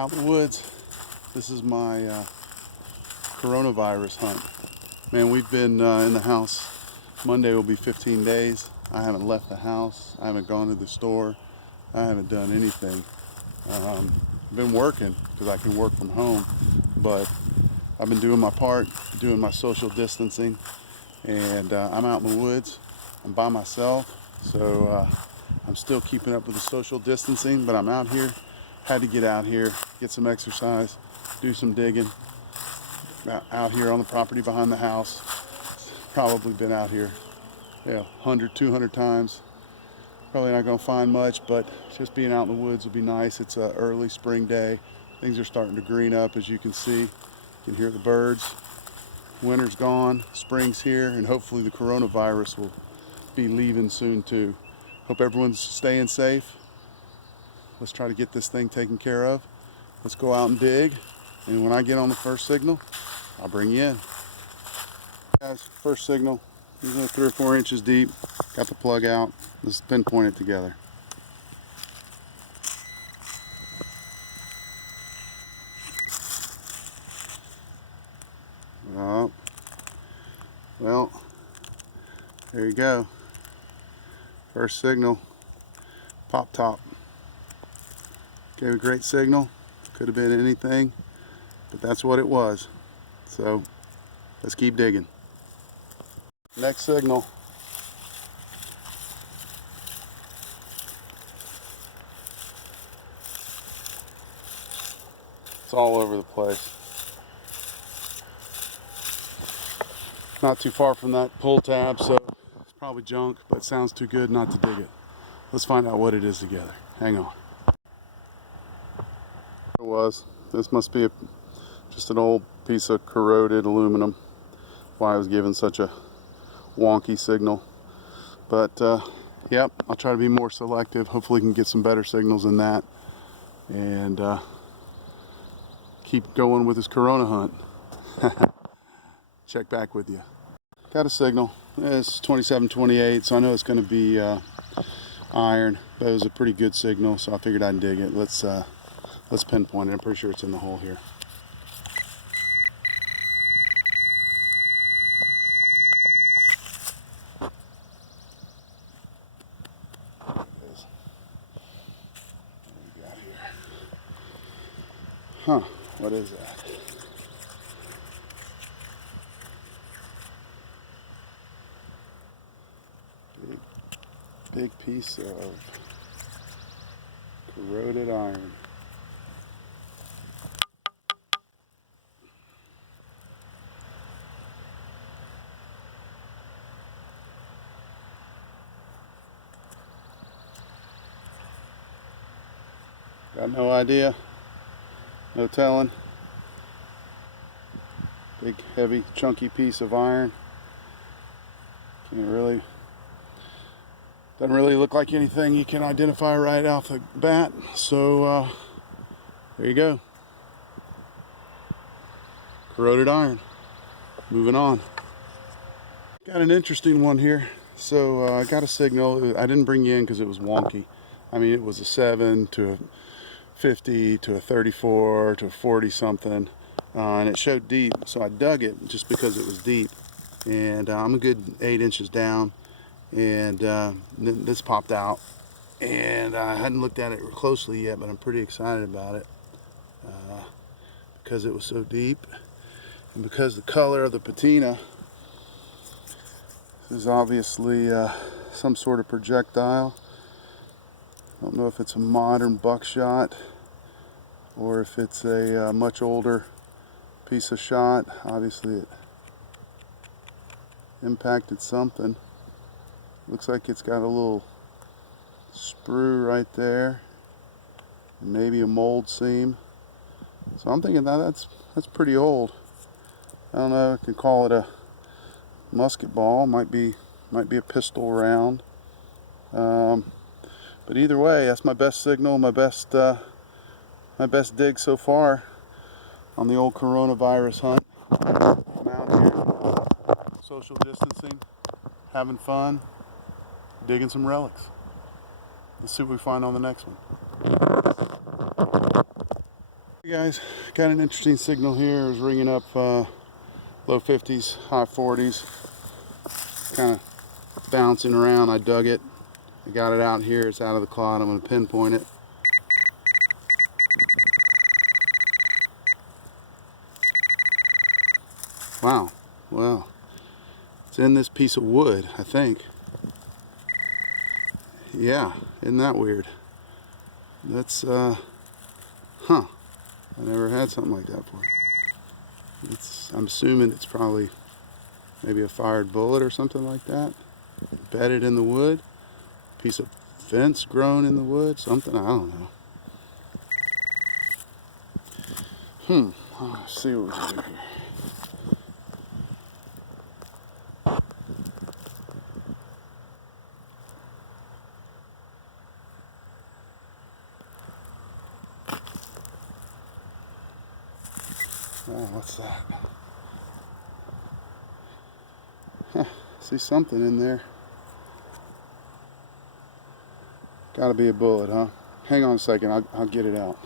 Out in the woods. This is my coronavirus hunt. Man, we've been in the house. Monday will be 15 days. I haven't left the house. I haven't gone to the store. I haven't done anything. I've been working because I can work from home, but I've been doing my part, doing my social distancing, and I'm out in the woods. I'm by myself, so I'm still keeping up with the social distancing, but I'm out here. Had to get out here, get some exercise, do some digging. Out here on the property behind the house. Probably been out here 100, 200 times. Probably not going to find much, but just being out in the woods will be nice. It's an early spring day. Things are starting to green up, as you can see. You can hear the birds. Winter's gone, spring's here, and hopefully the coronavirus will be leaving soon too. Hope everyone's staying safe. Let's try to get this thing taken care of. Let's go out and dig, and when I get on the first signal, I'll bring you in. Guys, first signal, 3 or 4 inches deep. Got the plug out. Let's pinpoint it together. Oh, well, there you go. First signal, pop top. Gave a great signal. Could have been anything, but that's what it was. So let's keep digging. Next signal. It's all over the place. Not too far from that pull tab, so it's probably junk, but it sounds too good not to dig it. Let's find out what it is together. Hang on. It was. This must be just an old piece of corroded aluminum. Why I was given such a wonky signal. But yep, I'll try to be more selective. Hopefully we can get some better signals than that. And keep going with this corona hunt. Check back with you. Got a signal. It's 2728, so I know it's going to be iron, but it was a pretty good signal, so I figured I'd dig it. Let's pinpoint it. I'm pretty sure it's in the hole here. Huh, what is that? Big piece of corroded iron. Got no idea, no telling. Big, heavy, chunky piece of iron. Doesn't really look like anything you can identify right off the bat. So there you go. Corroded iron. Moving on. Got an interesting one here. So I got a signal. I didn't bring you in because it was wonky. I mean, it was a 7 to a 50 to a 34 to a 40 something. And it showed deep, so I dug it just because it was deep. And I'm a good 8 inches down, and this popped out. And I hadn't looked at it closely yet, but I'm pretty excited about it because it was so deep, and because the color of the patina. This is obviously some sort of projectile. I don't know if it's a modern buckshot or if it's a much older piece of shot. Obviously it impacted something. Looks like it's got a little sprue right there, maybe a mold seam. So I'm thinking that's pretty old. I don't know, I can call it a musket ball, might be a pistol round. But either way, that's my best signal, my best dig so far on the old coronavirus hunt. I'm out here, social distancing, having fun, digging some relics. Let's see what we find on the next one. Hey guys, got an interesting signal here. It was ringing up low 50s, high 40s, kind of bouncing around. I dug it. I got it out here. It's out of the clod. I'm going to pinpoint it. Wow. Well, it's in this piece of wood, I think. Yeah, isn't that weird? That's, huh. I never had something like that before. I'm assuming it's probably maybe a fired bullet or something like that. Bedded in the wood. Piece of fence grown in the wood. Something, I don't know. Let's see what we can do here. Oh, what's that? Huh, see something in there. Gotta be a bullet, huh? Hang on a second, I'll get it out.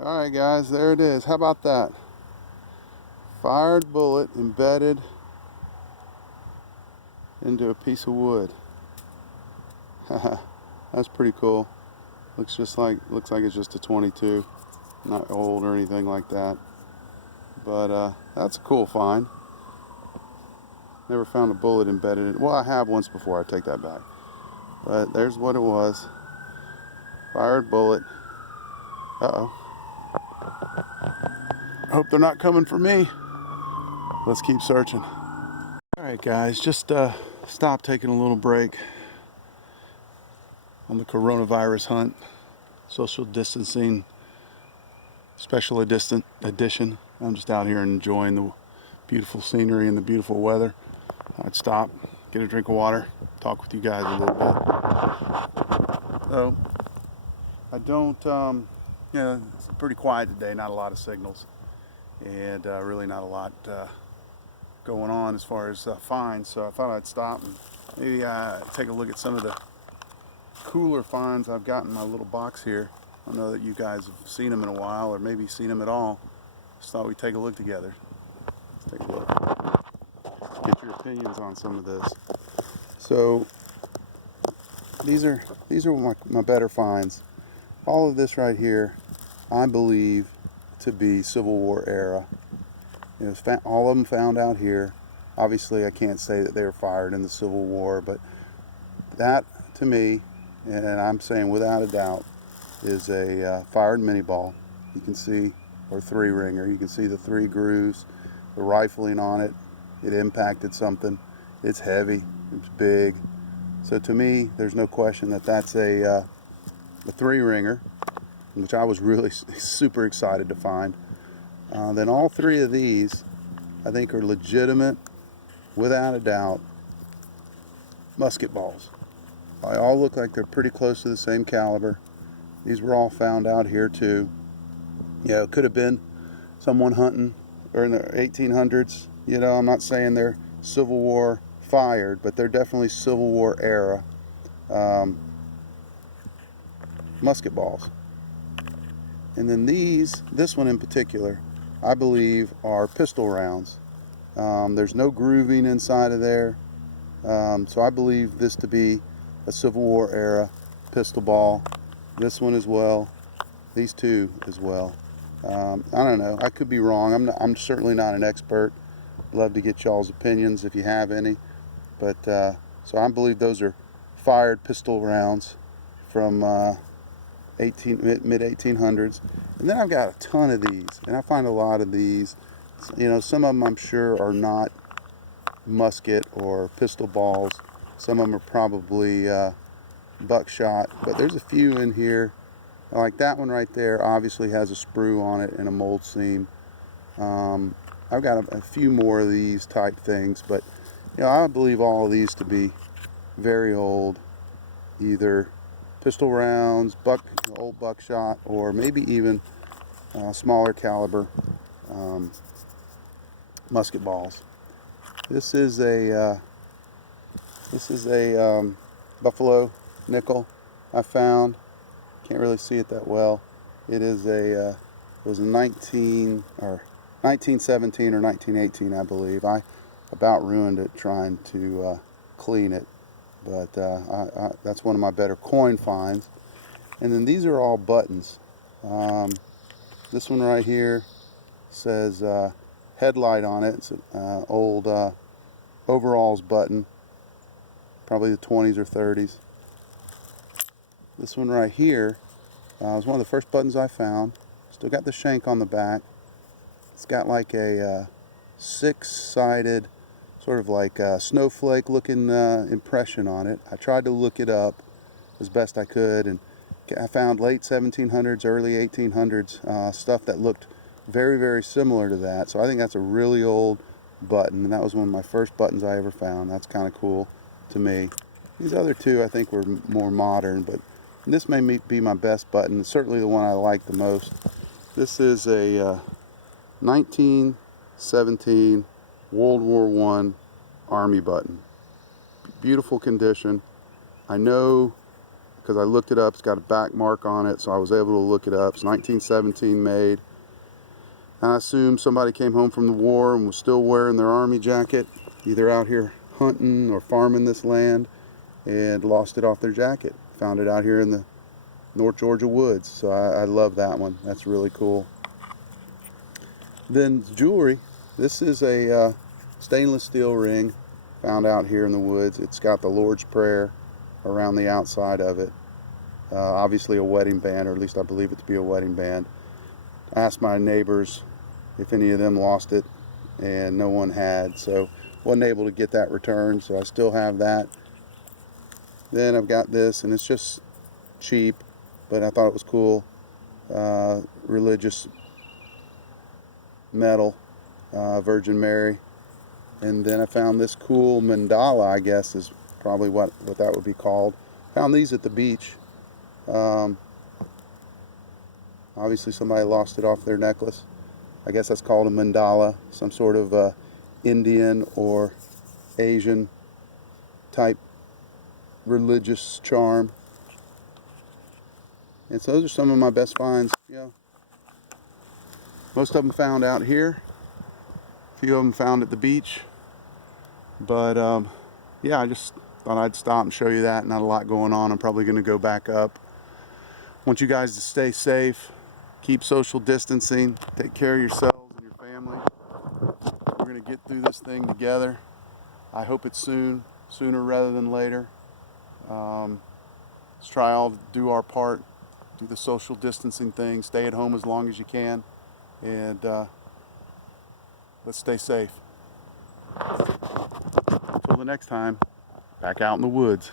Alright guys, there it is. How about that? Fired bullet embedded into a piece of wood. That's pretty cool. Looks like it's just a 22. Not old or anything like that. But that's a cool find. Never found a bullet embedded in it. Well, I have once before, I take that back. But there's what it was. Fired bullet. Uh-oh. Hope they're not coming for me. Let's keep searching. Alright guys, just stopped taking a little break on the coronavirus hunt. Social distancing, special edition. I'm just out here enjoying the beautiful scenery and the beautiful weather. I'd stop, get a drink of water, talk with you guys a little bit. So, I don't, it's pretty quiet today, not a lot of signals, and really not a lot going on as far as finds, so I thought I'd stop and maybe take a look at some of the cooler finds I've got in my little box here. I know that you guys have seen them in a while, or maybe seen them at all. Just thought we'd take a look together. Let's take a look. Get your opinions on some of this. So these are my better finds. All of this right here, I believe to be Civil War era. It was all of them found out here. Obviously, I can't say that they were fired in the Civil War, but that to me, and I'm saying without a doubt, is a fired mini ball. You can see, or three ringer. You can see the three grooves, the rifling on it. It impacted something. It's heavy. It's big. So to me, there's no question that that's a three ringer, which I was really super excited to find. Then all three of these, I think, are legitimate, without a doubt, musket balls. They all look like they're pretty close to the same caliber. These were all found out here too. Yeah, it could have been someone hunting or in the 1800s. You know, I'm not saying they're Civil War fired, but they're definitely Civil War era musket balls. And then this one in particular, I believe are pistol rounds. There's no grooving inside of there. So I believe this to be a Civil War era pistol ball. This one as well. These two as well. I don't know. I could be wrong. I'm certainly not an expert. Love to get y'all's opinions if you have any. But so I believe those are fired pistol rounds from mid 1800s. And then I've got a ton of these, and I find a lot of these. You know, some of them I'm sure are not musket or pistol balls. Some of them are probably buckshot, but there's a few in here. Like that one right there obviously has a sprue on it and a mold seam. I've got a few more of these type things, but you know, I believe all of these to be very old, either pistol rounds, old buckshot, or maybe even smaller caliber musket balls. This is a Buffalo nickel I found. Can't really see it that well. It is a, it was a 1917 or 1918, I believe. I about ruined it trying to clean it, but that's one of my better coin finds. And then these are all buttons. This one right here says headlight on it. It's an old overalls button, probably the 20s or 30s. This one right here was one of the first buttons I found. Still got the shank on the back. It's got like a six-sided, sort of like a snowflake looking impression on it. I tried to look it up as best I could, and I found late 1700s, early 1800s stuff that looked very, very similar to that. So I think that's a really old button, and that was one of my first buttons I ever found. That's kind of cool to me. These other two I think were more modern, but this may be my best button. It's certainly the one I like the most. This is a 1917 World War I Army button. Beautiful condition. I know because I looked it up. It's got a back mark on it, so I was able to look it up. It's 1917 made. I assume somebody came home from the war and was still wearing their army jacket, either out here hunting or farming this land, and lost it off their jacket. Found it out here in the North Georgia woods, so I love that one. That's really cool. Then jewelry. This is a stainless steel ring found out here in the woods. It's got the Lord's Prayer around the outside of it. Obviously a wedding band, or at least I believe it to be a wedding band. I asked my neighbors if any of them lost it, and no one had, so wasn't able to get that returned, so I still have that. Then I've got this, and it's just cheap, but I thought it was cool. Religious medal, Virgin Mary. And then I found this cool mandala, I guess is probably what that would be called. Found these at the beach. Obviously somebody lost it off their necklace. I guess that's called a mandala, some sort of Indian or Asian type religious charm. And so those are some of my best finds. Yeah, most of them found out here, a few of them found at the beach, but yeah, I just thought I'd stop and show you that. Not a lot going on. I'm probably going to go back up. Want you guys to stay safe, keep social distancing, take care of yourselves and your family. We're going to get through this thing together. I hope it's soon, sooner rather than later. Let's try all to do our part, do the social distancing thing, stay at home as long as you can, and let's stay safe. Until the next time, back out in the woods.